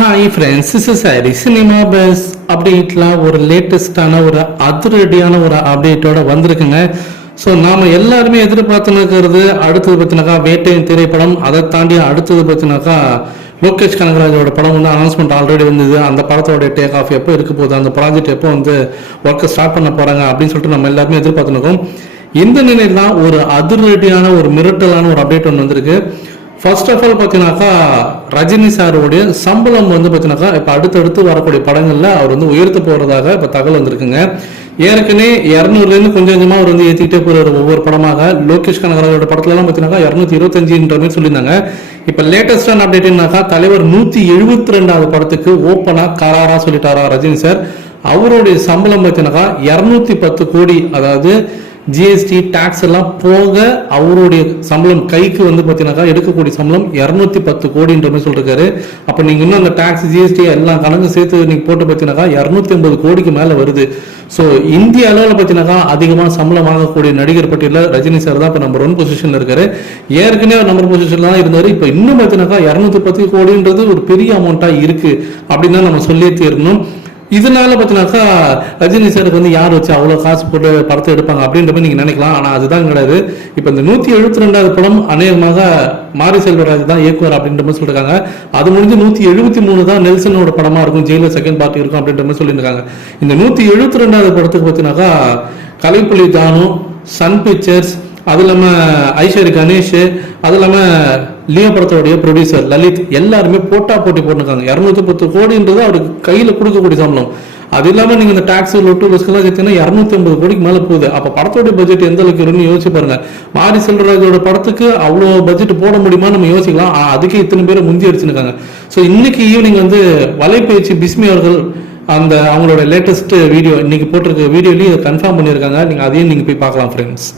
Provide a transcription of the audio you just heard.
Hi friends is sorry cinema buzz அப்டேட்லாம் ஒரு லேட்டஸ்டான ஒரு அதிரடியான ஒரு அப்டேட்டோட வந்திருக்குங்க. ஸோ நாம் எல்லாருமே எதிர்பார்த்துன்னு இருக்கிறது அடுத்தது பார்த்தினாக்கா வேட்டையின் திரைப்படம். அதை தாண்டி அடுத்தது பார்த்தினாக்கா லோகேஷ் கனகராஜோட படம் வந்து அனௌன்ஸ்மெண்ட் ஆல்ரெடி வந்தது. அந்த படத்தோட டேக் ஆஃப் எப்போ இருக்க போகுது? அந்த ப்ராஜெக்ட் எப்போ வந்து ஒர்க்கை ஸ்டார்ட் பண்ண போகிறாங்க அப்படின்னு சொல்லிட்டு நம்ம எல்லாருமே எதிர்பார்த்துன்னு இருக்கோம் இந்த நிலையில் தான் ஒரு அதிரடியான ஒரு மிரட்டலான ஒரு அப்டேட் ஒன்று வந்திருக்கு. ஃபர்ஸ்ட் ஆஃப் ஆல் பார்த்தீங்கன்னாக்கா ரஜினி சாருடைய சம்பளம் வந்து பார்த்தீங்கன்னாக்கா இப்போ அடுத்தடுத்து வரக்கூடிய படங்களில் அவர் வந்து உயர்த்து போகிறதாக இப்போ தகவல் வந்திருக்குங்க. ஏற்கனவே இரநூறுலேருந்து கொஞ்சம் கொஞ்சமாக அவர் வந்து ஏற்றிக்கிட்டே போகிறார் ஒவ்வொரு படமாக. லோகேஷ் கனகராஜோட படத்துலலாம் பார்த்தீங்கன்னாக்கா இரநூத்தி இருபத்தஞ்சுன்ற மாதிரி சொல்லியிருந்தாங்க. இப்போ லேட்டஸ்டான அப்டேட்னாக்கா தலைவர் நூற்றி எழுபத்தி ரெண்டாவது படத்துக்கு ஓப்பனாக கராரா சொல்லிட்டாரா ரஜினி சார். அவருடைய சம்பளம் பார்த்தீங்கன்னாக்கா இரநூத்தி பத்து கோடி அதாவது ஜிஎஸ்டி டாக்ஸ் எல்லாம் போக அவருடைய சம்பளம் கைக்கு வந்து பார்த்தீங்கன்னாக்கா எடுக்கக்கூடிய சம்பளம் இரநூத்தி பத்து கோடின்ற மாதிரி சொல்லிருக்காரு. அப்போ நீங்கள் இன்னும் அந்த டாக்ஸ் ஜிஎஸ்டி எல்லாம் கணக்கு சேர்த்து நீங்கள் போட்டு பார்த்தீங்கன்னாக்கா இரநூத்தி ஐம்பது கோடிக்கு மேலே வருது. ஸோ இந்திய அளவில் பார்த்தீங்கன்னாக்கா அதிகமாக சம்பளம் வாங்கக்கூடிய நடிகர் பட்டியலில் ரஜினி சார் தான் இப்போ நம்பர் ஒன் பொசிஷனில் இருக்காரு. ஏற்கனவே நம்பர் பொசிஷனில் தான் இருந்தார். இப்போ இன்னும் பார்த்தீங்கன்னாக்கா இரநூத்தி பத்து கோடின்றது ஒரு பெரிய அமௌண்ட்டாக இருக்குது அப்படின்னு தான் நம்ம சொல்லியே தீரணும். இதனால பார்த்தீங்கன்னாக்கா ரஜினி சாருக்கு வந்து யார் வச்சு அவ்வளோ காசு போட்டு படத்தை எடுப்பாங்க அப்படின்ற மாதிரி நீங்கள் நினைக்கலாம். ஆனால் அதுதான் கிடையாது. இப்போ இந்த நூற்றி எழுபத்தி ரெண்டாவது படம் அநேகமாக மாரி செல்வராஜ் தான் இயக்குவார் அப்படின்ற மாதிரி சொல்லியிருக்காங்க அது முடிஞ்சு நூற்றி எழுபத்தி மூணு தான் நெல்சனோட படமாக இருக்கும். ஜெயிலில் செகண்ட் பார்ட்டி இருக்கும் அப்படின்ற மாதிரி சொல்லியிருக்காங்க. இந்த நூற்றி எழுபத்தி ரெண்டாவது படத்துக்கு பார்த்தீங்கன்னாக்கா கலைப்பள்ளி தானு சன் பிக்சர்ஸ் அது இல்லாமல் ஐஸ்வரி கணேஷ் அது இல்லாமல் லியோ படத்தோடைய ப்ரொடியூசர் லலித் எல்லாருமே போட்டா போட்டி போட்டிருக்காங்க. இரநூத்தி பத்து கோடின்றது அவருக்கு கையில் கொடுக்கக்கூடிய சம்பளம். அது இல்லாமல் நீங்கள் இந்த டாக்ஸ் லொட்டு ரிஸ்க்லாம் சேர்த்தீங்கன்னா இரநூத்தி ஐம்பது கோடிக்கு மேலே போகுது. அப்போ படத்தோட பட்ஜெட் எந்த அளவுக்கு இருக்குன்னு யோசிச்சு பாருங்க. மாரி செல்வராஜோட படத்துக்கு அவ்வளோ பட்ஜெட் போட முடியுமா நம்ம யோசிக்கலாம். அதுக்கே இத்தனை பேர் முந்தி அடிச்சுருக்காங்க. ஸோ இன்னைக்கு ஈவினிங் வந்து வலைப்பயிற்சி பிஸ்மி அவர்கள் அந்த அவங்களோட லேட்டஸ்ட் வீடியோ இன்னைக்கு போட்டிருக்க வீடியோலையும் இதை கன்ஃபார்ம் பண்ணியிருக்காங்க. நீங்கள் அதையும் நீங்கள் போய் பார்க்கலாம் ஃப்ரெண்ட்ஸ்